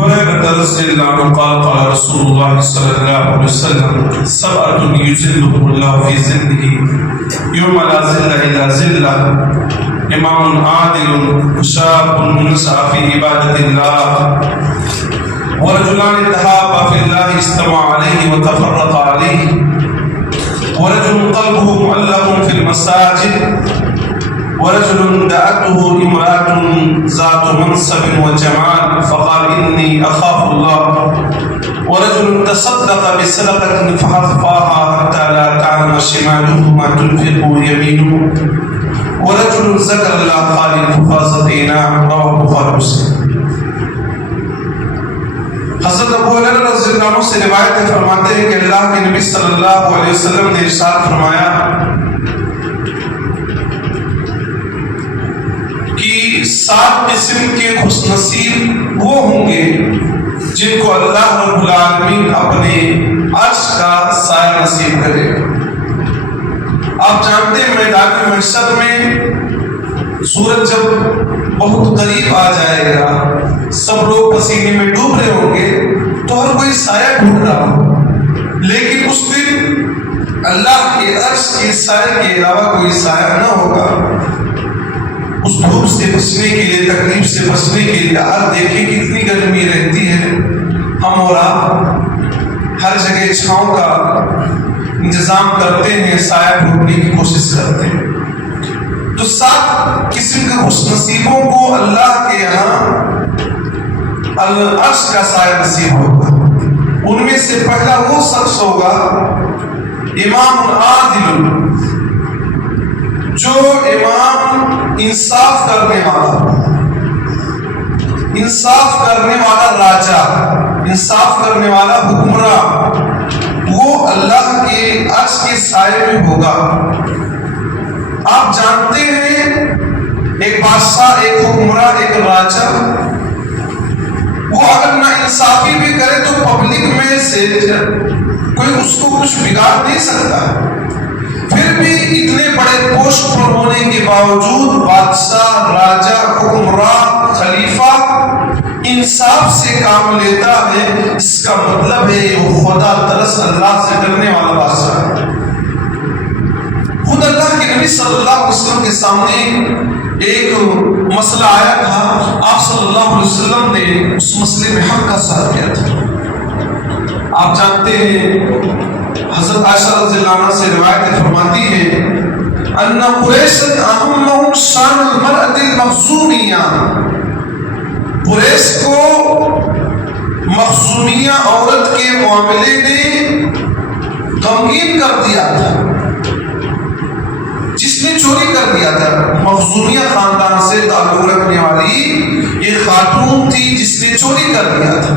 هريرة رضي الله عنه قال قال رسول الله صلى الله عليه وسلم سبعة يظلهم الله في ظله يوم لا ظل إلا ظله إمام عادل وشاب نشأ في عبادة الله ورجلان تحابا في الله اجتمعا عليه وتفرقا عليه ورجل قلبه معلق في المساجد ورجل دعته امرأة ذات منصب وجمال فقال إني أخاف الله ورجل تصدق بصدقة فأخفاها حتى لا تعلم شماله ما تنفق يمينه ورجل ذكر الله خاليا ففاز بنعمه رواه البخاري ومسلم۔ حضرت ابو ہریرہ رضی اللہ عنہ سے روایت ہے، فرماتے ہیں کہ اللہ کے نبی صلی اللہ علیہ وسلم نے ارشاد فرمایا کہ 7 قسم کے خوش نصیب وہ ہوں گے جن کو اللہ رب العالمین اپنے عرش کا سایہ نصیب کرے گا۔ آپ جانتے ہیں میدان محشر میں سورج جب بہت قریب آ جائے گا، سب لوگ پسینے میں ڈوب رہے ہوں گے تو ہر کوئی سایہ ڈھونڈ رہا ہو، لیکن اس دن اللہ کے عرش کے سایہ کے علاوہ کوئی سایہ نہ ہوگا۔ اس دھوپ سے بچنے کے لیے، تکلیف سے بچنے کے لیے، آپ دیکھیں کتنی گرمی رہتی ہے، ہم اور آپ ہر جگہ چھاؤں کا انتظام کرتے ہیں، سایہ ڈھونڈنے کی کوشش کرتے ہیں۔ تو 7 قسم کے خوش نصیبوں کو اللہ کے یہاں العرش کا سایہ نصیب ہوگا۔ ان میں سے پہلا وہ شخص ہوگا امام عادل، جو امام انصاف کرنے والا، انصاف کرنے والا راجا، انصاف کرنے والا حکمراں، وہ اللہ کے عرش کے سائے میں ہوگا۔ آپ جانتے ہیں ایک بادشاہ، ایک حکمراں، ایک راجا، وہ اگر نا انصافی بھی کرے تو پبلک میں سے کوئی اس کو کچھ بگاڑ نہیں سکتا۔ پھر بھی اتنے بڑے پوسٹ پر ہونے کے باوجود بادشاہ، راجا، حکمراں، خلیفہ انصاف سے کام لیتا ہے، اس کا مطلب ہے وہ خدا ترس اللہ سے ڈرنے والا بادشاہ ہے۔ خود اللہ کے نبی صلی اللہ علیہ وسلم کے سامنے ایک مسئلہ آیا تھا، آپ صلی اللہ علیہ وسلم نے اس مسئلے میں حق کا ساتھ کیا تھا۔ آپ جانتے ہیں حضرت عائشہ رضی اللہ عنہ سے روایت فرماتی ہے ان قریش اہمہم شان المرأة المخزومیہ، قریش کو مخزومیہ عورت کے معاملے نے غمگین کر دیا تھا، جس نے چوری کر دیا تھا۔ مخزومیہ خاندان سے تعلق رکھنے والی ایک خاتون تھی جس نے چوری کر دیا تھا۔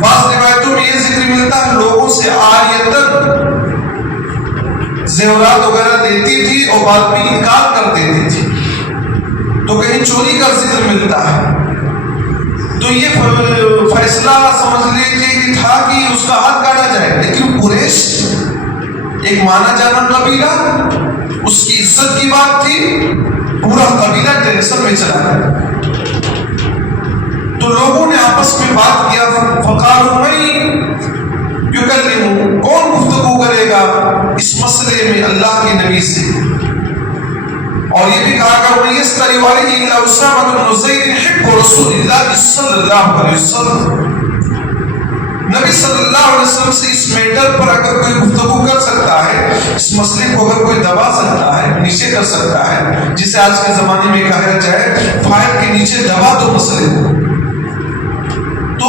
بعض روایتوں میں یہ ذکر ملتا ہے لوگوں سے آریتن زیورات وغیرہ لیتی تھی اور بعد میں انکار کر دیتی تھی، تو کہیں چوری کا ذکر ملتا ہے۔ تو یہ فیصلہ سمجھ لیجیے کہ تھا کہ اس کا ہاتھ کاٹا جائے، لیکن قریش ایک مانا جانا قبیلہ، اس کی عزت کی بات تھی، پورا قبیلہ ٹینشن میں چلا گیا۔ تو لوگوں نے آپس میں بات کیا، فقالوا من یکلم، کون گفتگو کرے گا اس مسئلے میں اللہ کے نبی سے؟ اور یہ بھی کہا کہ وَمَن يَسْتَرِ عَلَيْهِ إِلَّا أُسَامَةُ بْنُ زَيْدٍ حِبُّ رسول اللہ صلی اللہ علیہ وسلم۔ نبی صلی اللہ علیہ وسلم سے اس میٹر پر اگر کوئی گفتگو کر سکتا ہے، اس مسئلے کو اگر کوئی دبا سکتا ہے، نیچے کر سکتا ہے، جسے آج کے زمانے میں کہا جائے فائل کے نیچے دبا دو مسئلے کو، تو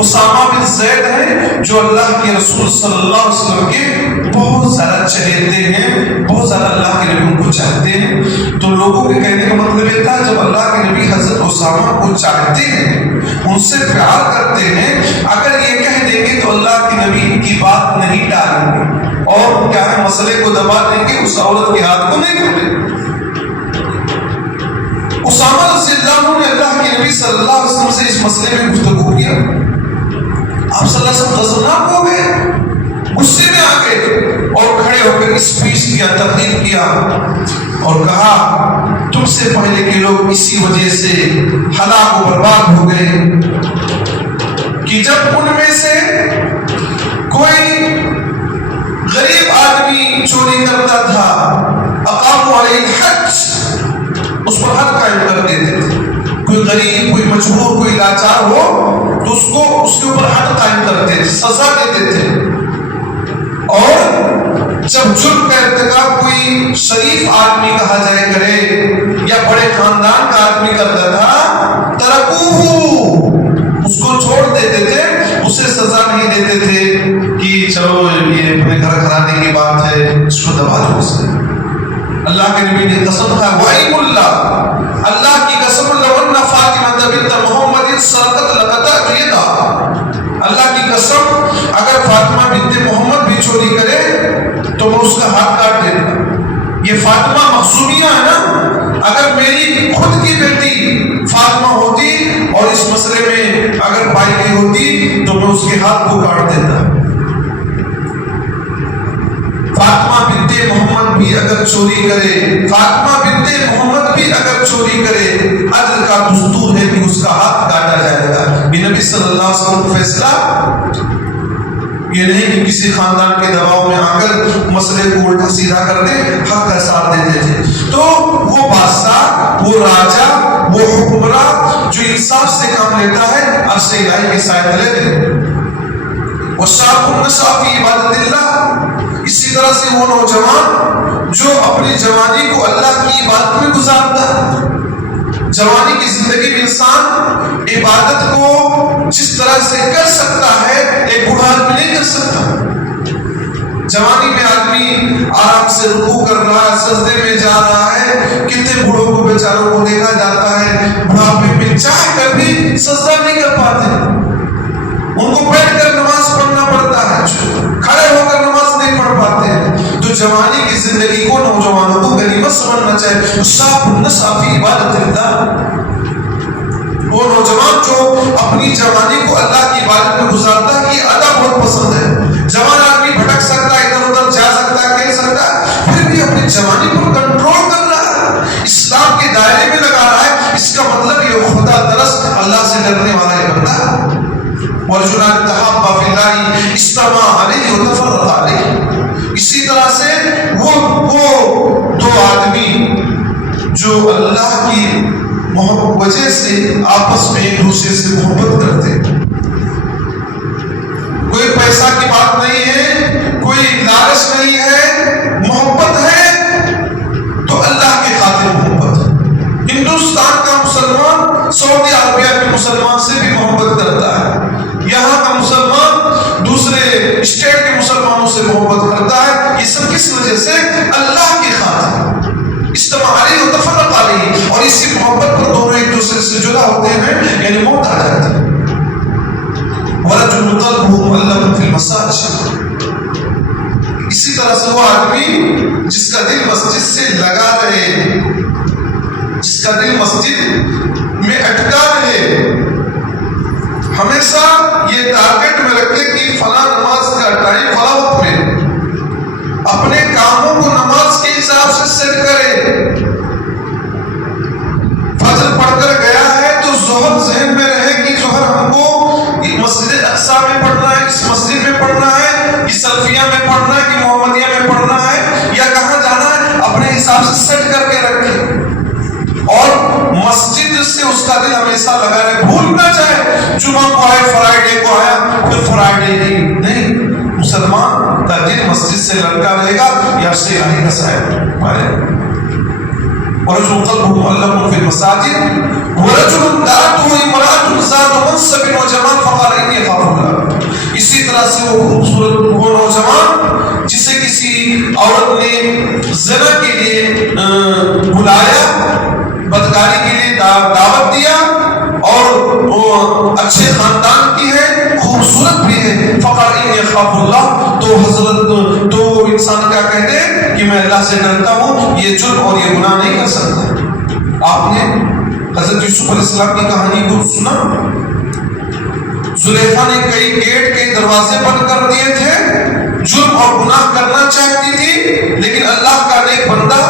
اسامہ بن زید ہیں جو اللہ کے رسول صلی اللہ علیہ وسلم کے بہت زیادہ چہیتے ہیں، بہت زیادہ اللہ کے نبی ان کو چاہتے ہیں۔ تو لوگوں کے کہنے کا مطلب یہ تھا جب اللہ کے نبی حضرت اسامہ کو چاہتے ہیں، ان سے پیار کرتے ہیں، اگر یہ کہہ دیں گے تو اللہ کے نبی ان کی بات نہیں ٹالیں گے اور کیا ہے مسئلے کو دبا دیں گے، اس عورت کے ہاتھ کو نہیں کھولیں گے۔ اسامہ رضی اللہ عنہ نے اللہ کے نبی صلی اللہ علیہ وسلم سے اس مسئلے میں گفتگو کیا، آپ صلی اللہ علیہ وسلم غضبناک ہو گئے، غصے میں آ گئے اور کھڑے ہو کر اسپیچ کیا، تقریر کیا اور کہا تم سے پہلے کے لوگ اسی وجہ سے ہلاک و برباد ہو گئے، چوری کرتا تھا اقاموا علیہ الحج، اس پر حد قائم کر دیتے تھے. کوئی غریب، کوئی مجبور، کوئی لاچار ہو تو اس کے اوپر حد قائم کرتے تھے، سزا دیتے تھے. اور جب جرم کا ارتکاب کوئی شریف آدمی کہا جائے کرے یا بڑے خاندان کا آدمی کرتا تھا، ترکوہ، اس کو چھوڑ دیتے تھے، اسے سزا نہیں دیتے تھے کہ چلو یہ اپنے گھر گھرانے کی بات ہے، اس کو دبا دو اسے. اللہ کے نبی نے قسم کھایا، وَإِمُ اللَّهِ، اللہ کی قسم، لَوَنَّ فَاطِمَةَ بِنْتَ مُحَمَّدٍ سَرَقَتْ لَقَطَعْتُ يَدَهَا، اللہ کی قسم اگر فاطمہ بنت محمد بھی چوری کرے تو میں اس کا ہاتھ کاٹ دیتا. یہ فاطمہ معصومیہ ہے نا، اگر میری خود کی بیٹی فاطمہ ہوتی اور اس مسئلے میں اگر پائی گئی ہوتی تو میں اس کے ہاتھ کو کاٹ دیتا. فاطمہ بنت محمد بھی اگر چوری کرے، فاطمہ بنت محمد بھی اگر چوری کرے، عدل کا دستور ہے کہ اس کا ہاتھ کاٹا جائے گا. یہ نبی صلی اللہ علیہ وسلم کا فیصلہ یہ نہیں کہ کسی خاندان کے دباؤ میں آ کر مسئلے کو الٹا سیدھا کر دے، حق کا ساتھ دیتے تھے. تو وہ بادشاہ، وہ راجا، وہ حکمراں جو انصاف سے کام لیتا ہے، عرش الہی کے سائے تلے تھے. وَشَابٌ نَشَأَ فِي عِبَادَةِ اللَّهِ، اسی طرح سے وہ نوجوان جو اپنی جوانی کو اللہ کی عبادت میں گزارتا ہے. جوانی کی زندگی میں انسان عبادت کو جس طرح سے کر سکتا ہے ایک بوڑھا آدمی نہیں کر سکتا. جوانی میں آدمی آرام سے رکوع کر رہا ہے، سجدے میں جا رہا ہے. کتنے بوڑھوں کو بیچاروں کو دیکھا جاتا ہے بڑھاپے میں چاہ کر بھی سجدہ نہیں کر پاتے، ان کو بیٹھ کر نماز پڑھنا پڑتا ہے، کھڑے ہو کر نماز نہیں پڑھ پاتے ہیں. تو جوانی کی زندگی کو نوجوانوں کو غنیمت سمجھنا چاہیے. شاب النشأ فی عبادت اللہ، وہ نوجوان جو اپنی جوانی کو اللہ کی عبادت میں گزارتا ہے، یہ ادب بہت پسند ہے. جوان آدمی بھٹک سکتا ہے، ادھر ادھر جا سکتا ہے، کہہ سکتا ہے، پھر بھی اپنی جوانی کو کنٹرول کر رہا ہے، اسلام کے دائرے میں لگا رہا ہے. اس کا مطلب یہ خدا ترس اللہ سے ڈرنے والا ہے بندہ. وَرَجُلَانِ تَحَابَّا فِي اللَّهِ اجْتَمَعَا عَلَيْهِ وَتَفَرَّقَا عَلَيْهِ. اسی طرح سے وہ دو آدمی جو اللہ کی وجہ سے آپس میں ایک دوسرے سے محبت کرتے، کوئی پیسہ کی بات نہیں ہے، کوئی لالچ نہیں ہے، محبت ہے تو اللہ کے خاطر محبت ہے. ہندوستان کا مسلمان سعودی عربیہ کے مسلمان سے بھی محبت کرتا ہے، یہاں کا مسلمان دوسرے اسٹیٹ کے مسلمانوں سے محبت کرتا ہے. یہ سب کس وجہ سے؟ اللہ کی خاطر. اجتماع علیہ وتفرق علیہ، اور اسی محبت پر دونوں ایک دوسرے سے جدا ہوتے ہیں، یعنی موت آ جاتی ہے. وَرَجُلٌ قَلْبُهُ مُعَلَّقٌ فِي الْمَسَاجِدِ، اسی طرح سے وہ آدمی جس کا دل مسجد سے لگا رہے، جس کا دل مسجد میں اٹکا رہے، ہمیشہ یہ ٹارگٹ میں رکھے کہ فلاں نماز کا ٹائم فلاں وقت میں، اپنے کاموں کو نماز کے حساب سے سیٹ کرے. فجر پڑھ کر گیا ہے تو ظہر ذہن میں رہے کہ ظہر ہم کو مسجد اقصی میں پڑھنا ہے، اس مسجد میں پڑھنا ہے، اس سلفیہ میں پڑھنا ہے کہ محمدیہ میں پڑھنا ہے یا کہاں جانا ہے، اپنے حساب سے سیٹ کر کے رکھے. اور مسجد سے اس کا دل ہمیشہ لگا رہے، بھول نہ جائے جمعہ کو آئے، فرائیڈے کو آیا پھر فرائیڈے ہی نہیں. مسلمان کا دل مسجد سے لڑکا رہے گا یا سے الہی کا سایہ پائے. ورجل قلبه معلق في المساجد ورجل دعته امرأة ذات منصب وجمال فقال إني أخاف الله. اسی طرح سے وہ خوبصورت وہ نوجوان جسے کسی عورت نے زنا کے لیے بلایا، بدکاری کے لیے دعوت دیا، اور وہ اچھے خاندان کی ہے، خوبصورت بھی ہے، فقال إني أخاف الله، تو حضرت تو انسان کیا کہتے ہیں کہ میں اللہ سے ڈرتا ہوں، یہ جرم اور یہ گناہ نہیں کر سکتا. آپ نے حضرت یوسف علیہ السلام کی کہانی کو سنا، زلیخا نے کئی گیٹ کے دروازے بند کر دیے تھے، جرم اور گناہ کرنا چاہتی تھی، لیکن اللہ کا نیک بندہ،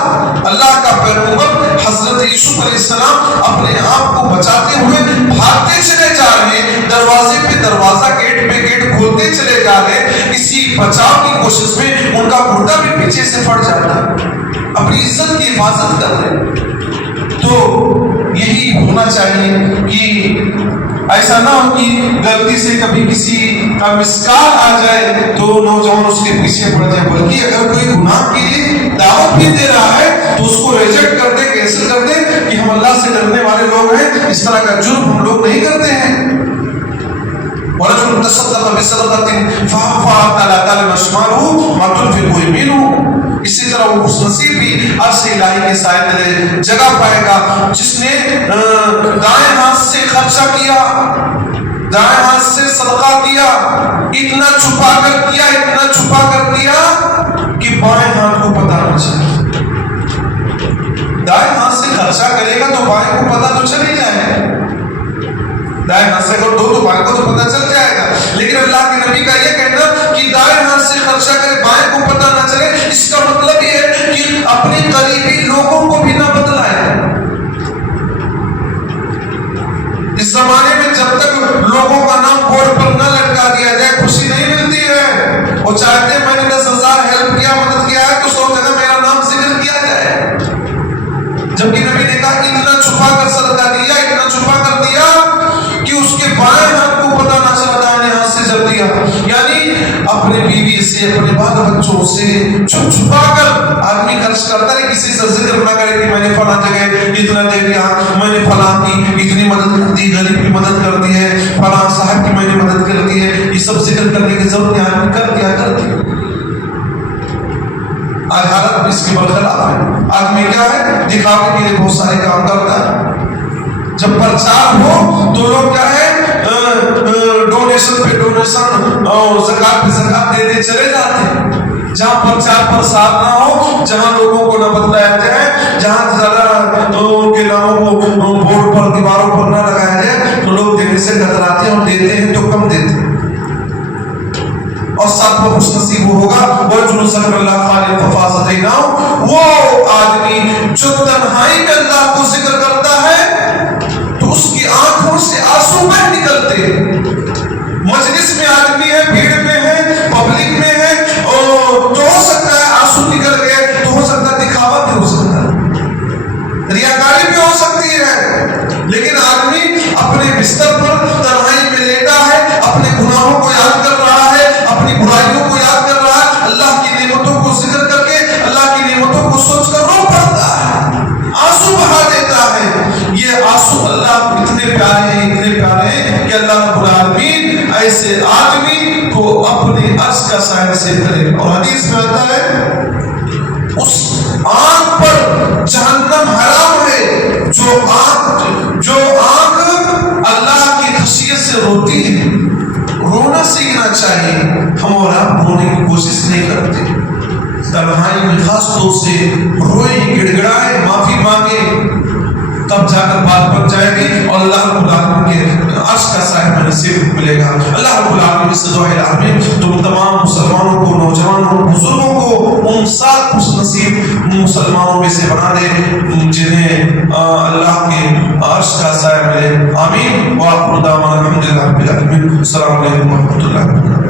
اللہ کا پیغمبر حضرت یوسف علیہ السلام اپنے آپ کو بچاتے ہوئے بھاگتے چلے جا رہے ہیں، دروازے پہ دروازہ، گیٹ پہ گیٹ کھولتے چلے جا رہے، اسی بچاؤ کی کوشش میں ان کا گردہ بھی پیچھے سے پھٹ جاتا ہے، اپنی عزت کی حفاظت کر رہے۔ تو یہی ہونا چاہیے کہ ایسا نہ ہو کہ غلطی سے کبھی کسی کا مسکال آ جائے تو نوجوان اس کے پیچھے پڑ جائے، بلکہ اگر کوئی گناہ کی دعوت بھی دے رہا ہے تو اس کو ریجیکٹ کر دے، کینسل کر دے کہ ہم اللہ سے ڈرنے والے لوگ ہیں، اس طرح کا جرم ہم لوگ نہیں کرتے ہیں۔ وَرَجُلٌ تَصَدَّقَ بِصَدَقَةٍ فَأَخْفَاهَا حَتَّىٰ لَا تَعْلَمَ شِمَالُهُ مَا تُنْفِقُ يَمِينُهُ۔ اسی طرح وہ خوش نصیب بھی عرش الہی کے سائے تلے جگہ پائے گا جس نے دائیں ہاتھ سے خرچہ کیا، دائیں ہاتھ سے صدقہ کیا، اتنا چھپا کر کیا، اتنا چھپا کر کیا کہ بائیں ہاتھ کو پتہ نہ چلے۔ دائیں ہاتھ سے خرچہ کرے گا تو بائیں کو پتہ تو چل ہی جائے گا، دائیں ہاتھ سے اگر دو تو بائیں کو تو پتہ چل جائے گا، لیکن اللہ کے نبی کا یہ کہنا کہ دائیں ہاتھ سے خرچہ کرے بائیں کو پتہ نہ چلے، اس کا مطلب یہ ہے کہ اپنے قریبی لوگوں کو بھی نہ بتلائے۔ اس زمانے میں جب تک لوگوں کا نام بورڈ پر نہ لٹکا دیا جائے خوشی نہیں ملتی ہے، وہ چاہتے ہیں میں نے 10,000 ہیلپ کیا، مدد کیا ہے تو 100 جگہ میرا نام ذکر کیا جائے، جبکہ نبی نے کہا اتنا چھپا کر صدقہ دیا، اتنا چھپا کر دیا کہ اس کے بائیں ہاتھ کو پتہ نہ چلا، دائیں ہاتھ سے جب دیا۔ یعنی اپنے بیوی سے، اپنے بال بچوں سے چھپ چھپا کر آدمی خرچ کرتا ہے، کسی سے ذکر نہ کرے کہ میں نے فلاں جگہ اتنا دے دیا، میں نے فلاں کی اتنی مدد کر دی، غریب کی مدد کر دی ہے، فلاں صاحب کی میں نے مدد کر دی ہے، یہ سب ذکر کرنے کی ضرورت نہیں، آدمی کر دیا۔ آج حالت اس کے برخلاف ہے، آدمی کیا ہے دکھاوے کے لیے بہت سارے کام کرتا ہے، جب پرچار ہو تو لوگ کیا ہے ڈونیشن پہ ڈونیشن اور زکات پہ زکات دیتے چلے جاتے ہیں، جہاں پرچار پرسار نہ ہو، جہاں لوگوں کو نہ بتلایا جائے، جہاں زیادہ ان کے ناموں کو بورڈ پر دیواروں پر نہ لگایا جائے تو لوگ دینے سے کتراتے ہیں، اور دیتے ہیں تو کم دیتے ہیں۔ اور ساتھ میں خوش نصیب ہوگا وَرَجُلٌ ذَكَرَ اللَّهَ خَالِيًا فَفَاضَ عَيْنَاهُ، وہ آدمی جو تنہائی میں اللہ کو ذکر کرتا ہے تو اس کی آنکھوں سے آنسو بہہ نکلتے ہیں۔ مجلس میں آدمی ہے، بھیڑ میں ہے، پبلک میں ہے، اور تو ہو سکتا ہے آنسو نکل گئے، تو ہو سکتا ہے دکھاوا بھی ہو سکتا ہے، ریاکاری بھی ہو سکتی ہے، لیکن آدمی اپنے بستر پر تنہائی میں لیٹا ہے، اپنے گناہوں کو یاد کر رہا ہے، اپنی برائیوں کو یاد کر رہا ہے، اللہ کی نعمتوں کو ذکر کر کے اللہ کی نعمتوں کو سوچ کر رو پڑتا ہے، آنسو بہا دیتا ہے۔ یہ آنسو اللہ اتنے پیارے ہیں، اتنے پیارے ہیں کہ اللہ رب العالمین ایسے آدمی کو اپنے عرش کا سایہ نصیب کرے۔ اور حدیث میں آتا ہے اس آنکھ پر جہنم حرام ہے جو آنکھ اللہ کی خشیت سے روتی ہے۔ رونا سیکھنا چاہیے، ہم اور آپ رونے کی کوشش نہیں کرتے، تنہائی میں خاص طور سے روئیں، گڑ گڑائیں، معافی مانگیں، تب جا کر بات بن جائے گی اور اللہ رب العالمین کے عرش کا سایہ نصیب ملے گا۔ اللہ رب العالمین سے دعا ہے تم تمام مسلمانوں کو، نوجوانوں، بزرگوں کو ان سات خوش نصیب مسلمانوں میں سے بنا دے جنہیں اللہ کے عرش کا سایہ ملے۔ آمین۔ وآخر دعوانا الحمدللہ رب العالمین۔ السلام علیکم ورحمۃ اللہ وبرکاتہ۔